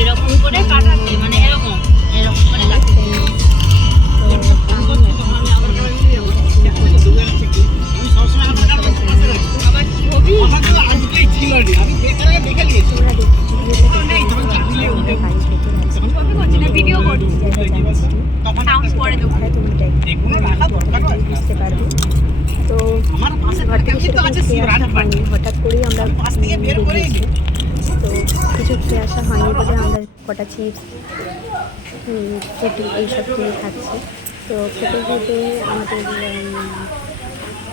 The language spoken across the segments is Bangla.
এরকম করে কাটাতে মানে এরকম এরকম করে কাটতে। ভিডিও করছি বুঝতে পারবে। তো ঘর থেকে সেরকম খেয়ে আসা হয়নি, হঠাৎ করেই আমরা বেরিয়েছি। তো কিছু খেয়ে আসা হয়নি বলে আমরা কটা চিপস রুটি এইসব কিনে খাচ্ছি। তো খেতে খেতে আমাদের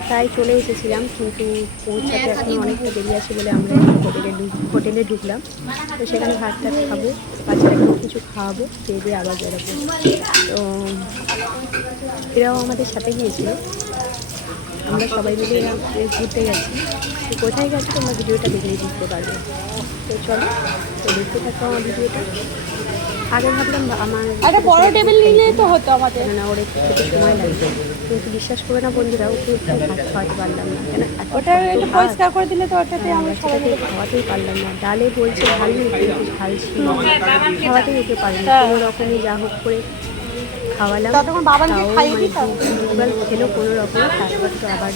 প্রায় চলে এসেছিলাম, কিন্তু পৌঁছাতে এখন অনেকটা দেরি আছে বলে আমরা হোটেলে ঢুকলাম। তো সেখানে ভাত টাত খাবো, বাচ্চাটাকেও কিছু খাওয়াবো, খেয়ে দিয়ে আবার বেরোবো। তো এরাও আমাদের সাথে গিয়েছিল, আমরা সবাই মিলে ঘুরতে গেছি। তো কোথায় গেছে তোমরা ভিডিওটা দেখলেই বুঝতে পারবে। তো চলো, তো দেখতে থাকো আমার ভিডিওটা। আগে ভাবলাম আমার একটা বড় টেবিল নিলে তো হতো আমাদের, না ওর একটু খেতে সময় লাগবে, কিন্তু বিশ্বাস করে না বন্ধুরা, ওকে একটু ভাত খাওয়াতে পারলাম না। কেন ওটা একটু পরিষ্কার করে দিলে তো ওটাতে আমরা সেটাকে খাওয়াতেই পারলাম না। ডালে বলছে ঝাল নেই, কিন্তু ঝাল ছিল, খাওয়াতেই যেতে পারিনি। কোনো রকমই যা হোক করে খাওয়ালাম, ততক্ষণ বাবাকে খাইয়ে দিতাম। এবার খেলো কোনো রকম, তারপর তো আবার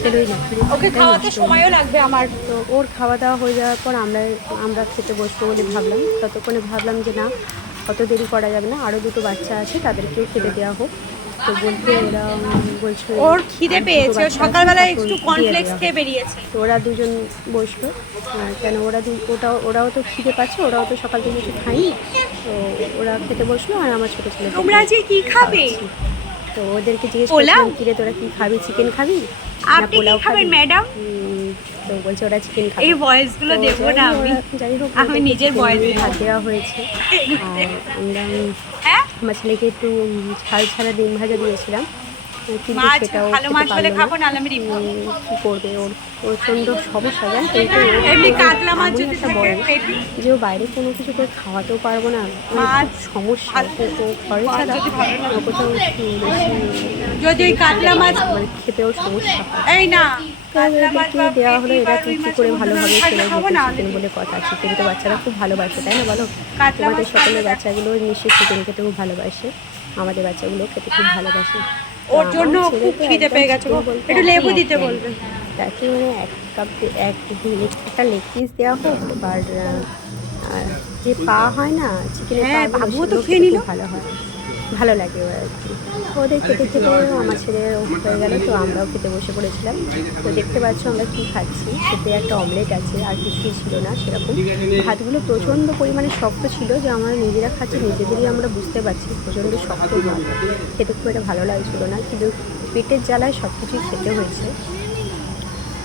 খেলোই না, ওকে খাওয়াতে সময়ও লাগবে আমার। তো ওর খাওয়া দাওয়া হয়ে যাওয়ার পর আমরা খেতে বসবো বলে ভাবলাম। ততক্ষণে ভাবলাম যে না, অত দেরি করা যাবে না, আরও দুটো বাচ্চা আছে, তাদেরকেও খেতে দেওয়া হোক। তো বলতে ওরা বলছে ওর খিদে পেয়েছে, সকালবেলা একটু কর্নফ্লেক্স খেয়ে বেরিয়েছে। তো ওরা দুজন বসলো, কেন ওরাও তো খিদে পাচ্ছে, ওরাও তো সকাল থেকে কিছু খায়নি। তো ওরা খেতে বসলো, আর আমার ছোটো ছেলে তোমরা যে কি খাবে? তো ওদেরকে জিজ্ঞেস করলাম, কিরে তোরা কি খাবি, চিকেন খাবি না পোলাও খাবেন ম্যাডাম? তো বলছে ওরা চিকেন খাবে। এই ভয়েসগুলো দেবো না আমি, যাই হোক আমি নিজের ভয়েস ভাত দেওয়া হয়েছে। আর আমরা আমার ছেলেকে একটু ঝাল ছাড়া ডিম ভাজা দিয়েছিলাম, কিন্তু সেটাও ভালো মাছ হলে খাবো না, আমি কী করবে, ওর প্রচণ্ড সমস্যা জান। এমনি কাতলা মাছ যদি একটা বয়স যে ও বাইরে কোনো কিছু করে খাওয়াতেও পারবো না, সমস্যা। তো ঘরে ছাড়া কোথাও বেশি যদি ওই কাতলা মাছ মানে খেতেও সমস্যা হয়। এই না এদেরকে দেওয়া হলো, এরা কী করে ভালোভাবে খেলে চিকেন বলে কথা। চিকেন তো বাচ্চারা খুব ভালোবাসে, তাই না বলো? তোমাদের সকলের বাচ্চাগুলো নিশ্চয়ই চিকেন খেতে খুব ভালোবাসে, আমাদের বাচ্চাগুলো খেতে খুব ভালোবাসে। ওর জন্য খুব খিদে পেয়ে গেছে, একটু লেবু দিতে বলবে। তাকে মানে একটা লেগ পিস দেওয়া হোক, আর যে পা হয় না চিকেনের পা, বাবুও তো খেয়ে নিল, ভালো লাগে ওরা আর কি। ওদের খেতে খেতে আমার ছেলে হয়ে গেল, তো আমরাও খেতে বসে পড়েছিলাম। তো দেখতে পাচ্ছ আমরা কী খাচ্ছি, খেতে একটা অমলেট আছে, আর কিছুই ছিল না সেরকম। ভাতগুলো প্রচণ্ড পরিমাণে শক্ত ছিল, যে আমরা নিজেরা খাচ্ছি নিজেদেরই আমরা বুঝতে পারছি প্রচণ্ড শক্ত ভাত, খেতে খুব একটা ভালো লাগছিল না, কিন্তু পেটের জ্বালায় সব কিছুই খেতে হয়েছে।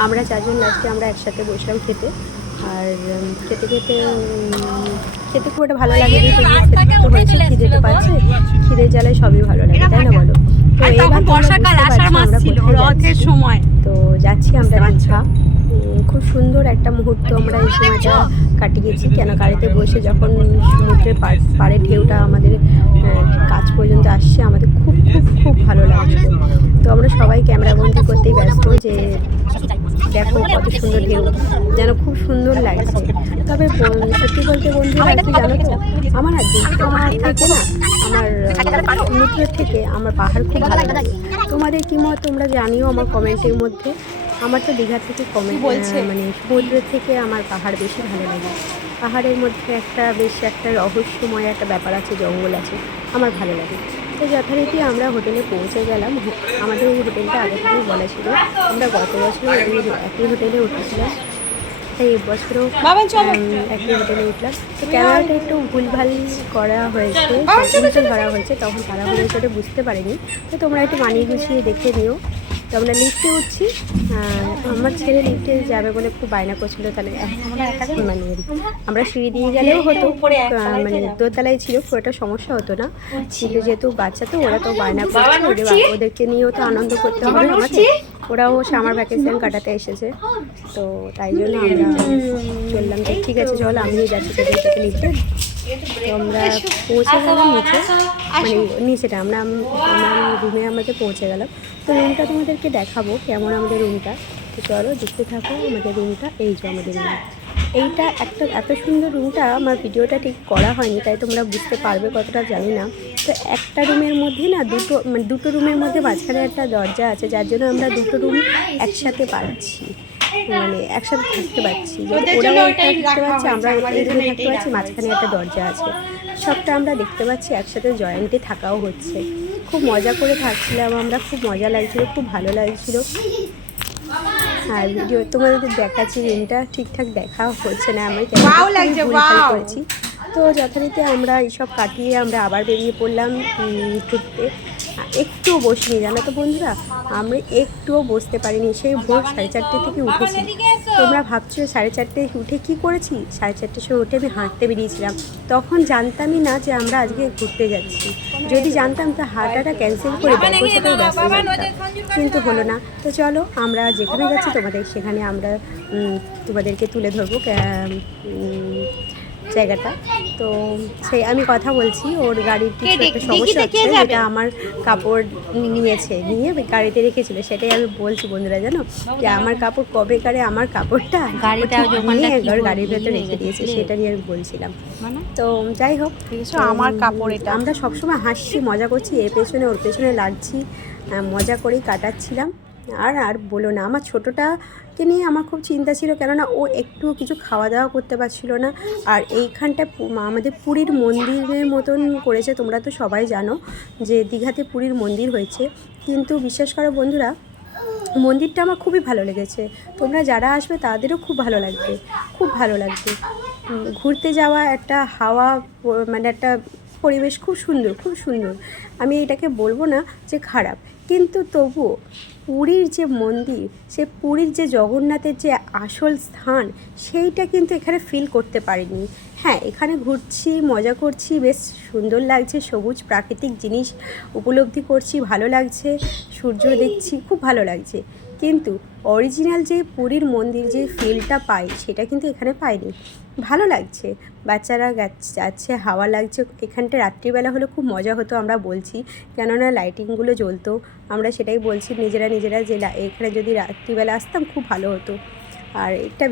আমরা চারজন লাস্টে আমরা একসাথে বসলাম খেতে, আর খেতে খুব একটা ভালো লাগে, খিদে তো পাচ্ছে, খিদের জ্বালায় সবই ভালো লাগে, তাই না বলো? তো এবার বর্ষাকাল আষাঢ় মাস ছিল, রথের সময়। তো যাচ্ছি আমরা দীঘা। খুব সুন্দর একটা মুহূর্ত আমরা এই সময়টা কাটিয়েছি, কেন গাড়িতে বসে যখন সমুদ্রের পাড়ে ঢেউটা আমাদের কাছ পর্যন্ত আসছে, আমাদের খুব খুব খুব ভালো লাগছিল। তো আমরা সবাই ক্যামেরাবন্দি করতেই ব্যস্ত, যে দেখো কত সুন্দর ঢেউ, যেন খুব সুন্দর লাগছে। তবে সত্যি বলতে বন্ধুরা কি জানো তো, আমার আর দীঘা থেকে না, আমার সমুদ্রের থেকে আমার পাহাড় খুব ভালো লাগে। তোমাদের কি মত তোমরা জানিও আমার কমেন্টের মধ্যে। আমার তো দীঘার থেকে মানে সমুদ্রের থেকে আমার পাহাড় বেশি ভালো লাগে। পাহাড়ের মধ্যে বেশ একটা রহস্যময় একটা ব্যাপার আছে, জঙ্গল আছে, আমার ভালো লাগে। তো যথারীতি আমরা হোটেলে পৌঁছে গেলাম। আমাদের এই হোটেলটা আগে থেকেই বলা ছিল, আমরা গত বছর একই হোটেলে উঠেছিলাম, তাই এবছরও একই হোটেলে উঠলাম। তো ক্যামেরাটা একটু ভুলভাল করা হয়েছে, ধরা হয়েছে, তখন তাড়াহুড়ো করে বুঝতে পারিনি। তো তোমরা একটু মানিয়ে গুছিয়ে দেখে নিও। তো আমরা লিফটে উঠছি, আমার ছেলে লিফটে যাবে বলে খুব বায়না করছিল, তাহলে মানে আমরা সিঁড়ি দিয়ে গেলেও হতো, মানে দোতলায় ছিল, খুব একটা সমস্যা হতো না। কিন্তু যেহেতু বাচ্চা তো, ওরা তো বায়না করছে, ওদেরকে নিয়েও তো আনন্দ করতে হবে আমাকে, ওরাও সামার ভ্যাকেশন কাটাতে এসেছে। তো তাই জন্য আমরা বললাম যে ঠিক আছে চল, আমিও যাচ্ছি তোদের সাথে লিফটে। তো আমরা পৌঁছে গেলাম নিচে, মানে নিচেটা আমরা রুমে আমাদের পৌঁছে গেলাম। তো রুমটা তোমাদেরকে দেখাবো কেমন আমাদের রুমটা। তো চলো দেখতে থাকো আমাদের রুমটা, এই যে আমাদের রুম। এইটা একটা এত সুন্দর রুমটা, আমার ভিডিওটা ঠিক করা হয়নি, তাই তোমরা বুঝতে পারবে কতটা জানি না। তো একটা রুমের মধ্যে না দুটো রুমের মধ্যে মাঝখানে একটা দরজা আছে, যার জন্য আমরা দুটো রুম একসাথে পাচ্ছি, মানে একসাথে থাকতে পারছি। ওরাও এখানে থাকতে পারছে, আমরা এই রুমে থাকতে পারছি, মাঝখানে একটা দরজা আছে, সবটা আমরা দেখতে পাচ্ছি, একসাথে জয়েন্টে থাকাও হচ্ছে। খুব মজা করে থাকছিলাম আমরা, খুব মজা লাগছিলো, খুব ভালো লাগছিলো। আর ভিডিও তোমাদের দেখাচ্ছি, রুমটা ঠিকঠাক দেখা হচ্ছে না, আমি করেছি। তো যথারীতি আমরা এইসব কাটিয়ে আমরা আবার বেরিয়ে পড়লাম ঘুরতে। একটুও বসিনি জানো তো বন্ধুরা, আমরা একটুও বসতে পারিনি, সেই ভোর 4:30 থেকে উঠেছি। তোমরা ভাবছো 4:30 উঠে কি করেছি? 4:30 সময় উঠে আমি হাঁটতে বেরিয়েছিলাম, তখন জানতামই না যে আমরা আজকে ঘুরতে যাচ্ছি। যদি জানতাম তো হাঁটাটা ক্যান্সেল করে ব্যাগের সাথেও ব্যস্ত থাকতাম, কিন্তু হলো না। তো চলো আমরা যেখানে যাচ্ছি সেখানে আমরা তোমাদেরকে তুলে ধরবো জায়গাটা। তো সেই আমি কথা বলছি, ওর গাড়ির কিছু একটা সমস্যা হচ্ছে, যেটা আমার কাপড় নিয়ে গাড়িতে রেখেছিল, সেটাই আমি বলছি বন্ধুরা, জানো যে আমার কাপড় কবেকারে আমার কাপড়টা নিয়ে একবার গাড়ির ভেতরে রেখে দিয়েছে, সেটা নিয়ে আমি বলছিলাম। তো যাই হোক, আমার কাপড় এটা, আমরা সবসময় হাসছি, মজা করছি, এর পেছনে ওর পেছনে লাগছি, মজা করেই কাটাচ্ছিলাম। আর বলো না, আমার ছোটোটাকে নিয়ে আমার খুব চিন্তা ছিল, কেননা ও একটু কিছু খাওয়া দাওয়া করতে পারছিল না। আর এইখানটা আমাদের পুরীর মন্দিরের মতন করেছে, তোমরা তো সবাই জানো যে দীঘাতে পুরীর মন্দির হয়েছে, কিন্তু বিশ্বাস করো বন্ধুরা, মন্দিরটা আমার খুবই ভালো লেগেছে। তোমরা যারা আসবে তাদেরও খুব ভালো লাগবে, খুব ভালো লাগবে। ঘুরতে যাওয়া একটা হাওয়া, মানে একটা পরিবেশ খুব সুন্দর, খুব সুন্দর। আমি এটাকে বলবো না যে খারাপ, কিন্তু তবুও পুরীর যে মন্দির, সে পুরীর যে জগন্নাথের যে আসল স্থান, সেইটা কিন্তু এখানে ফিল করতে পারিনি। হ্যাঁ, এখানে ঘুরছি, মজা করছি, বেশ সুন্দর লাগছে, সবুজ প্রাকৃতিক জিনিস উপলব্ধি করছি, ভালো লাগছে, সূর্য দেখছি, খুব ভালো লাগছে, কিন্তু অরিজিনাল যে পুরীর মন্দির যে ফিলটা পাই, সেটা কিন্তু এখানে পাইনি। ভালো লাগছে, বাচ্চারা যাচ্ছে, হাওয়া লাগছে। এখানটা রাত্রিবেলা হলে খুব মজা হতো, আমরা বলছি, কেননা লাইটিংগুলো জ্বলতো। আমরা সেটাই বলছি নিজেরা যে এখানে যদি রাত্রিবেলা আসতাম খুব ভালো হতো। আর একটা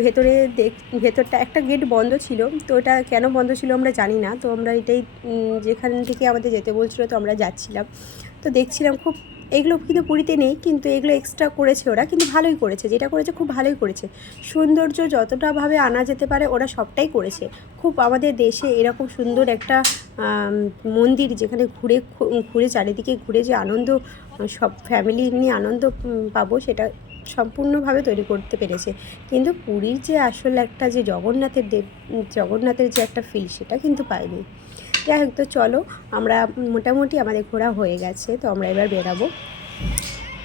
ভেতরটা একটা গেট বন্ধ ছিল, তো ওটা কেন বন্ধ ছিল আমরা জানি না। তো আমরা এটাই যেখান থেকে আমাদের যেতে বলছিল, তো আমরা যাচ্ছিলাম, তো দেখছিলাম খুব, এগুলো কিন্তু পুরীতে নেই, কিন্তু এগুলো এক্সট্রা করেছে ওরা, কিন্তু ভালোই করেছে, যেটা করেছে খুব ভালোই করেছে। সৌন্দর্য যতটাভাবে আনা যেতে পারে ওরা সবটাই করেছে। খুব আমাদের দেশে এরকম সুন্দর একটা মন্দির, যেখানে ঘুরে চারিদিকে ঘুরে যে আনন্দ, সব ফ্যামিলি নিয়ে আনন্দ পাবো, সেটা সম্পূর্ণভাবে তৈরি করতে পেরেছে। কিন্তু পুরীর যে আসল একটা যে জগন্নাথের যে একটা ফিল, সেটা কিন্তু পাইনি। যাই হোক, তো চলো, আমরা মোটামুটি আমাদের ঘোরা হয়ে গেছে, তো আমরা এবার বেরাবো।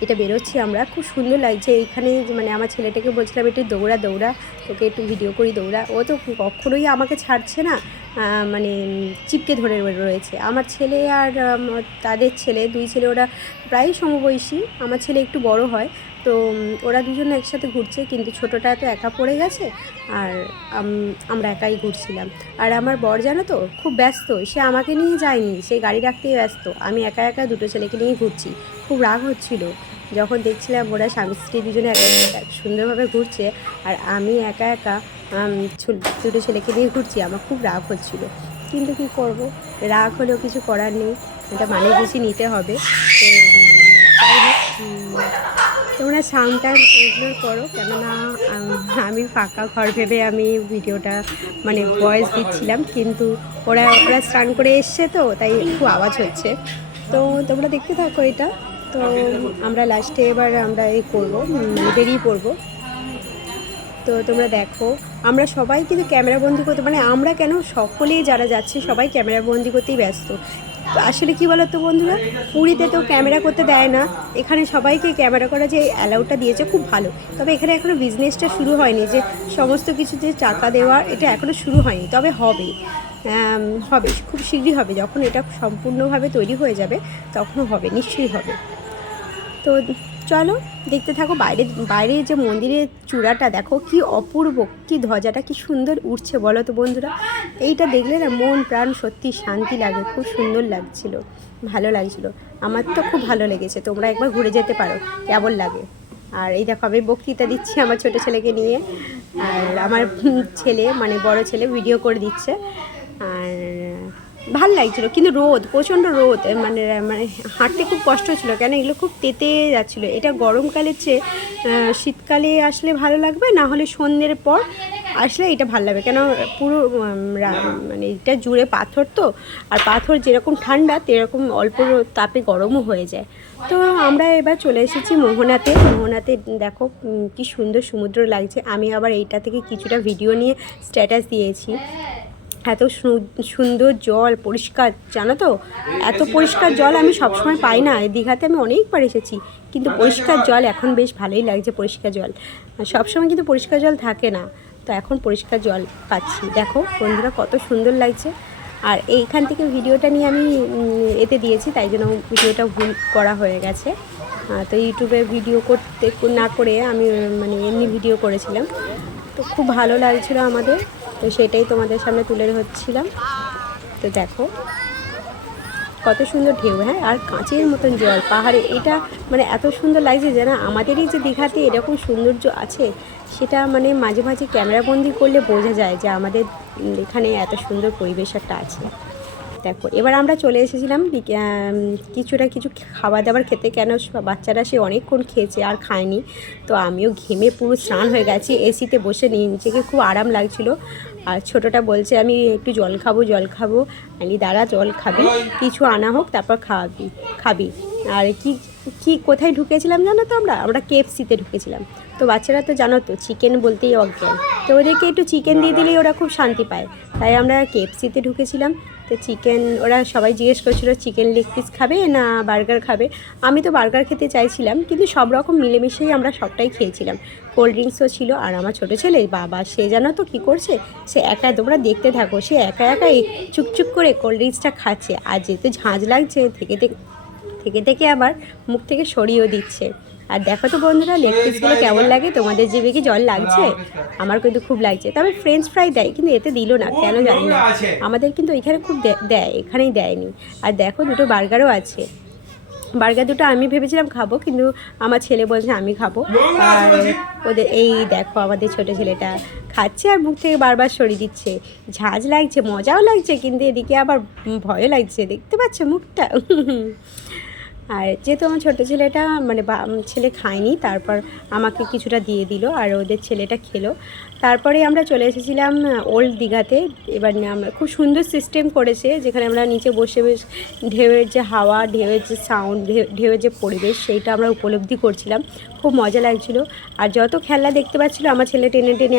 এটা বেরোচ্ছি আমরা, খুব সুন্দর লাগছে এইখানে। মানে আমার ছেলেটাকে বলছিলাম একটু দৌড়া, তোকে একটু ভিডিও করি, দৌড়া। ও তো কখনোই আমাকে ছাড়ছে না, মানে চিপকে ধরে রয়েছে। আমার ছেলে আর তাদের ছেলে, দুই ছেলে, ওরা প্রায় সমবয়সী, আমার ছেলে একটু বড় হয়। তো ওরা দুজনে একসাথে ঘুরছে, কিন্তু ছোটোটা তো একা পড়ে গেছে, আর আমরা একাই ঘুরছিলাম। আর আমার বর জানো তো খুব ব্যস্ত, সে আমাকে নিয়ে যায়নি, সে গাড়ি রাখতেই ব্যস্ত। আমি একা একা দুটো ছেলেকে নিয়ে ঘুরছি। খুব রাগ হচ্ছিল যখন দেখছিলাম ওরা স্বামী স্ত্রী দুজনে সুন্দরভাবে ঘুরছে, আর আমি একা একা দুটো ছেলেকে নিয়ে ঘুরছি। আমার খুব রাগ হচ্ছিল, কিন্তু কী করব, রাগ হলেও কিছু করার নেই, এটা মানে বুঝি নিতে হবে। তো যাই হোক, তোমরা সাউন্ডটা ইগনোর করো, কেননা আমি ফাঁকা ঘর ভেবে আমি ভিডিওটা মানে ভয়েস দিচ্ছিলাম, কিন্তু ওরা স্নান করে এসছে, তো তাই একটু আওয়াজ হচ্ছে। তো তোমরা দেখতে থাকো এটা। তো আমরা লাস্টে এবার আমরা বেরিয়ে পড়বো। তো তোমরা দেখো, আমরা সবাই কিন্তু ক্যামেরা বন্দি করতে, মানে আমরা কেন, সকলেই যারা যাচ্ছে সবাই ক্যামেরা বন্দি করতেই ব্যস্ত। তো আসলে কী বলো তো বন্ধুরা, পুরীতে তো ক্যামেরা করতে দেয় না, এখানে সবাইকে ক্যামেরা করা যে অ্যালাউটা দিয়েছে খুব ভালো। তবে এখানে এখনও বিজনেসটা শুরু হয়নি, যে সমস্ত কিছু যে টাকা দেওয়ার, এটা এখনও শুরু হয়নি, তবে হবে, খুব শীঘ্রই হবে। যখন এটা সম্পূর্ণভাবে তৈরি হয়ে যাবে তখন হবে, নিশ্চয়ই হবে। তো চলো দেখতে থাকো। বাইরে যে মন্দিরের চূড়াটা দেখো, কি অপূর্ব, কি ধ্বজাটা কি সুন্দর উঠছে বলো তো বন্ধুরা। এইটা দেখলে না মন প্রাণ সত্যি শান্তি লাগে, খুব সুন্দর লাগছিল, ভালো লাগছিল। আমার তো খুব ভালো লেগেছে, তোমরা একবার ঘুরে যেতে পারো, কেমন লাগে। আর এই দেখো আমি বক্তৃতা দিচ্ছি আমার ছোটো ছেলেকে নিয়ে, আর আমার ছেলে মানে বড় ছেলে ভিডিও করে দিচ্ছে। আর ভাল লাগছিলো, কিন্তু রোদ, প্রচণ্ড রোদ, মানে মানে হাঁটতে খুব কষ্ট হচ্ছিলো, কেন এগুলো খুব তেতে যাচ্ছিলো। এটা গরমকালের চেয়ে শীতকালে আসলে ভালো লাগবে, না হলে সন্ধ্যের পর আসলে এটা ভালো লাগবে, কেন পুরো মানে এটা জুড়ে পাথর তো, আর পাথর যেরকম ঠান্ডা সেরকম অল্প তাপে গরমও হয়ে যায়। তো আমরা এবার চলে এসেছি মোহনাতে। মোহনাতে দেখো কি সুন্দর সমুদ্র লাগছে। আমি আবার এইটা থেকে কিছুটা ভিডিও নিয়ে স্ট্যাটাস দিয়েছি। এত সুন্দর জল, পরিষ্কার, জানো তো এত পরিষ্কার জল আমি সবসময় পাই না। দীঘাতে আমি অনেকবার এসেছি, কিন্তু পরিষ্কার জল এখন বেশ ভালোই লাগছে। পরিষ্কার জল সবসময় কিন্তু পরিষ্কার জল থাকে না, তো এখন পরিষ্কার জল পাচ্ছি। দেখো বন্ধুরা কত সুন্দর লাগছে। আর এইখান থেকে ভিডিওটা নিয়ে আমি এতে দিয়েছি, তাই জন্য ভিডিওটা ভুল করা হয়ে গেছে। তো ইউটিউবে ভিডিও করতে না করে আমি মানে এমনি ভিডিও করেছিলাম, তো খুব ভালো লাগছিলো আমাদের, তো সেটাই তোমাদের সামনে তুলে ধরছিলাম। তো দেখো কত সুন্দর ঢেউ, হ্যাঁ, আর কাঁচের মতন জল পাহাড়ে, এটা মানে এত সুন্দর লাগছে যেন আমাদেরই যে দীঘাতে এরকম সৌন্দর্য আছে, সেটা মানে মাঝে মাঝে ক্যামেরাবন্দি করলে বোঝা যায় যে আমাদের এখানে এত সুন্দর পরিবেশ একটা আছে। দেখো এবার আমরা চলে এসেছিলাম কিছু খাবার দাবার খেতে, কেন বাচ্চারা সে অনেকক্ষণ খেয়েছে আর খায়নি। তো আমিও ঘেমে পুরো স্নান হয়ে গেছি, এসিতে বসে নিজেকে খুব আরাম লাগছিল। আর ছোটোটা বলছে আমি একটু জল খাবো। আমি দাঁড়া, জল খাবি, কিছু আনা হোক তারপর খাবি। আর কি কোথায় ঢুকেছিলাম জানো তো, আমরা KFCতে ঢুকেছিলাম। তো বাচ্চারা তো জানো তো চিকেন বলতেই অজ্ঞান, তো ওদেরকে একটু চিকেন দিয়ে দিলেই ওরা খুব শান্তি পায়, তাই আমরা KFCতে ঢুকেছিলাম। তো চিকেন, ওরা সবাই জিজ্ঞেস করছিলো চিকেন লেগ পিস খাবে না বার্গার খাবে। আমি তো বার্গার খেতে চাইছিলাম, কিন্তু সব রকম মিলেমিশেই আমরা সবটাই খেয়েছিলাম। কোল্ড ড্রিঙ্কসও ছিল। আর আমার ছোটো ছেলে বাবা, সে জানো তো কী করছে, সে একা, তোমরা দেখতে থাকো, সে একা চুপচুপ করে কোল্ড ড্রিঙ্কসটা খাচ্ছে। আর যেহেতু ঝাঁঝ লাগছে থেকে আবার মুখ থেকে সরিয়েও দিচ্ছে। আর দেখো তো বন্ধুরা লেগ পিসগুলো কেমন লাগে, তোমাদের জিভে কি জল লাগছে? আমার কিন্তু খুব লাগছে। তবে ফ্রেঞ্চ ফ্রাই দেয়, কিন্তু এতে দিল না, কেন জানি না। আমাদের কিন্তু এখানে খুব দেয়, এখানেই দেয়নি। আর দেখো দুটো বার্গারও আছে। বার্গার দুটো আমি ভেবেছিলাম খাবো, কিন্তু আমার ছেলে বলছে আমি খাবো। আর ওদের এই দেখো আমাদের ছোটো ছেলেটা খাচ্ছে আর মুখ থেকে বারবার সরিয়ে দিচ্ছে। ঝাঁঝ লাগছে, মজাও লাগছে, কিন্তু এদিকে আবার ভয়ও লাগছে, দেখতে পাচ্ছ মুখটা। আর যেহেতু আমার ছোটো ছেলেটা মানে ছেলে খায়নি, তারপর আমাকে কিছুটা দিয়ে দিল, আর ওদের ছেলেটা খেলো। তারপরে আমরা চলে এসেছিলাম ওল্ড দীঘাতে। এবার আমরা খুব সুন্দর সিস্টেম করেছে, যেখানে আমরা নিচে বসে বেশ ঢেউয়ের যে হাওয়া, ঢেউয়ের যে সাউন্ড, ঢেউয়ের যে পরিবেশ, সেইটা আমরা উপলব্ধি করছিলাম। খুব মজা লাগছিলো। আর যত খেলনা দেখতে পাচ্ছিলো আমার ছেলে টেনে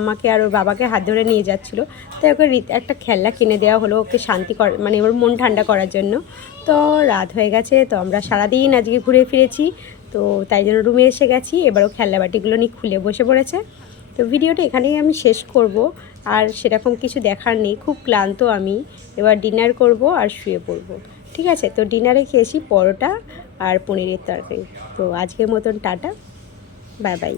আমাকে আর ওর বাবাকে হাত ধরে নিয়ে যাচ্ছিলো। তাই ওকে একটা খেলনা কিনে দেওয়া হলো, ওকে শান্তি মানে ওর মন ঠান্ডা করার জন্য। তো রাত হয়ে গেছে, তো আমরা সারাদিন আজকে ঘুরে ফিরেছি, তো তাই জন্য রুমে এসে গেছি। এবারও খেলনা বাটিগুলো নিয়ে খুলে বসে পড়েছে। তো ভিডিওটা এখানেই আমি শেষ করব, আর সেরকম কিছু দেখার নেই, খুব ক্লান্ত আমি। এবার ডিনার করব আর শুয়ে পড়ব, ঠিক আছে? তো ডিনারে খেয়েছি পরোটা আর পনিরের তরকারি। তো আজকের মতন টাটা, বাই বাই।